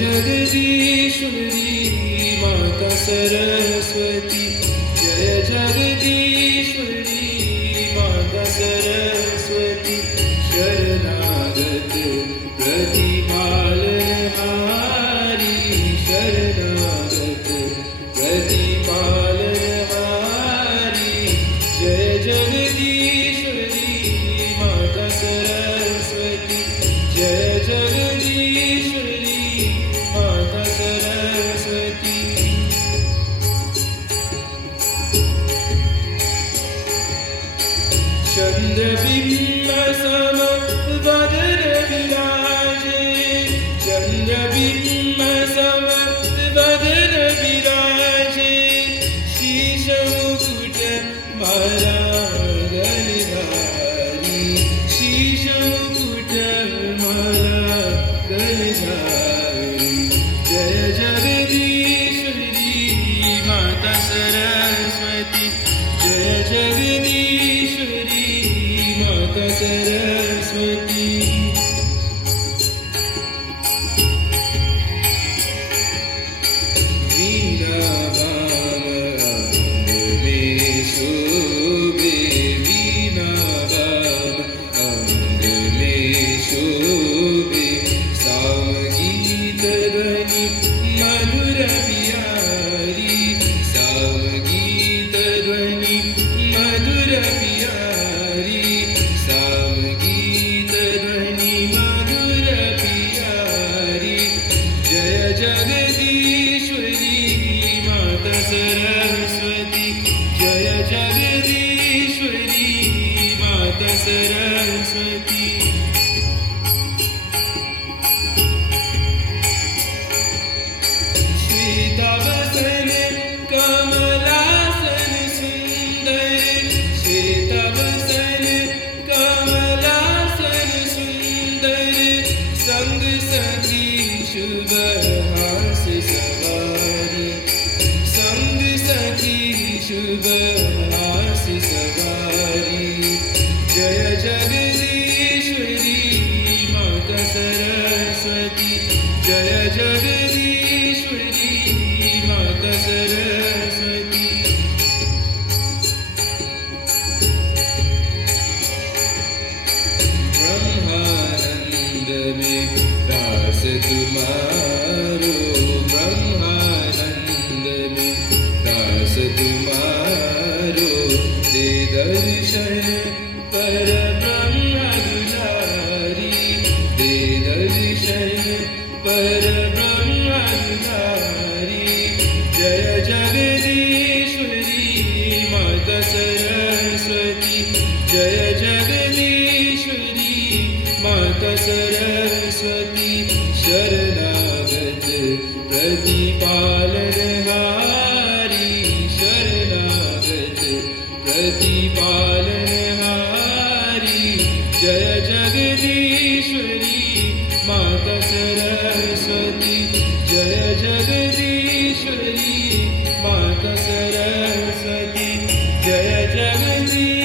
जगदीश्वरी माता सरस्वती, जय जगदीश्वरी माता सरस्वती, शरणागत प्रतिपालनहारी, शरणागत प्रतिपालनहारी, जय जगदीश्वरी माता सरस्वती, जय जगदीश्वरी माता सरस्वती। चंद्रबिंब सम वदन विराजे, चंद्रबिंब सम वदन विराजे, शीश मुकुट माला गलधारी, शीश मुकुट माला गलधारी, जय जगदीश्वरी माता सरस्वती, जय जगदीश्वरी माता सरस्वती। वीणा वाम अंग में शोभे, वीणा वाम अंग में शोभे, सामगीत ध्वनि मधुर प्यारी, सामगीत ध्वनि मधुर प्यारी, सामगीत ध्वनि मधुर प्यारी, जय जगदीश्वरी माता सरस्वती, जय जगदीश्वरी माता सरस्वती। श्वेतावसन कमलासन सुंदर, श्वेतावसन कमलासन सुंदर, संग सखी शुभ हास सवारी, संग सखी शुभ हास सवारी, जय जगदीश्वरी माता सरस्वती, जय जगदीश्वरी माता सरस्वती। ब्रह्मानंद में दास तुम्हारो, ब्रह्मानंद में दास तुम्हारो, दे दर्शन पर ब्रह्म दुलारी, दे दर्शन पर ब्रह्म दुलारी, जय जगदीश्वरी माता सरस्वती, जय जगदीश्वरी माता सरस्वती, शरणागत प्रतिपालनहारी, शरणागत प्रतिपालनहारी, जय जगदीश्वरी माता सरस्वती, जय जगदीश्वरी माता सरस्वती, जय जगदीश्वरी।